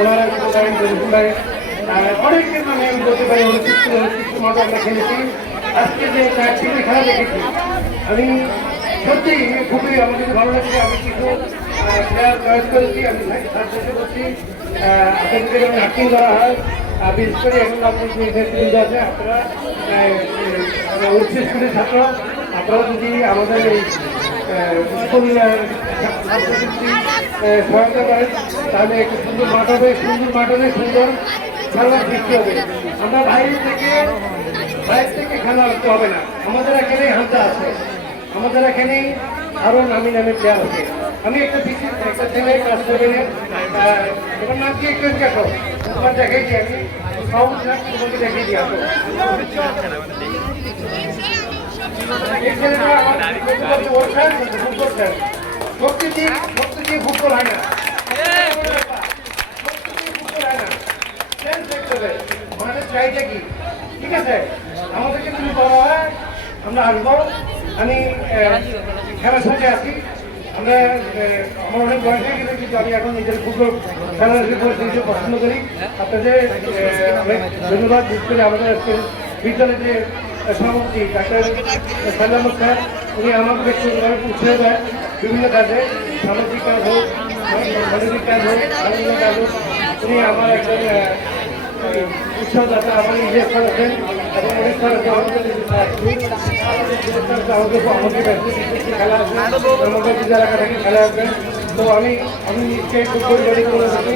ওনারা করতে পারেন জরিফুল ভাই অনেকের মানে আমি বলতে পারি অনেক কিছু মতো আমরা খেলেছি। আজকে যে চারটি খেলা দেখেছি আমি সত্যি খুবই আমার কাছে ভালো লাগছে। আমি কিছু প্লেয়ার চয়েস করেছি, আমি চেষ্টা করছি আপনাদের যখন অ্যাক্টিং করা হয় বিশেষ করে এখন আপনি যে নেতৃবৃন্দ আছে আপনারা উচ্চ স্কুলের ছাত্র, আপনারা যদি আমাদের এই স্কুল সহায়তা করেন তাহলে একটু সুন্দর মাঠ হবে, সুন্দর মাঠ হবে, সুন্দর খেলার সৃষ্টি হবে। আমরা বাইরে থেকে খেলা করতে হবে না, আমাদের এখানেই হালকা আছে, আমাদের এখানেই আরো নামি নামে প্লেয়ার আছে। আমি একটা ছেলে ক্লাস সেভেনে, তোমার নাম কি একটু দেখো, তোমার দেখাই দিই আমি সাউন্ড না তোমাকে দেখিয়ে দিই। আসো এই ছেলেটা শক্তি দিয়ে ফুটবল হয় না, আমাদের চাইটা কি ঠিক আছে, আমাদেরকে যদি বলা হয় আমরা আসবো। আমি খেলার সঙ্গে আছি, আমরা আমার অনেক বয়স হয়ে গেছে কিন্তু আমি এখন নিজের ফুটবল খেলার পরিস্থিতি পছন্দ করি। আপনাদের অনেক ধন্যবাদ। বিশেষ করে আমাদের বিদ্যালয়ের যে সভাপতি ডাক্তার সালাম স্যার, উনি আমাকে উৎসাহ দেয় বিভিন্ন কাজে, সামাজিক কাজ হোক, সামাজিক কাজ হোক, বিভিন্ন কাজ হোক। উনি আমার একজন উৎসাহদাতা, আমার নিজের করেছেন এবং অনেক খেলা আসবে, আমাদের যারা থাকে খেলা আসবেন। তো আমি নিশ্চয়ই ফুটবল রেডি করে থাকি,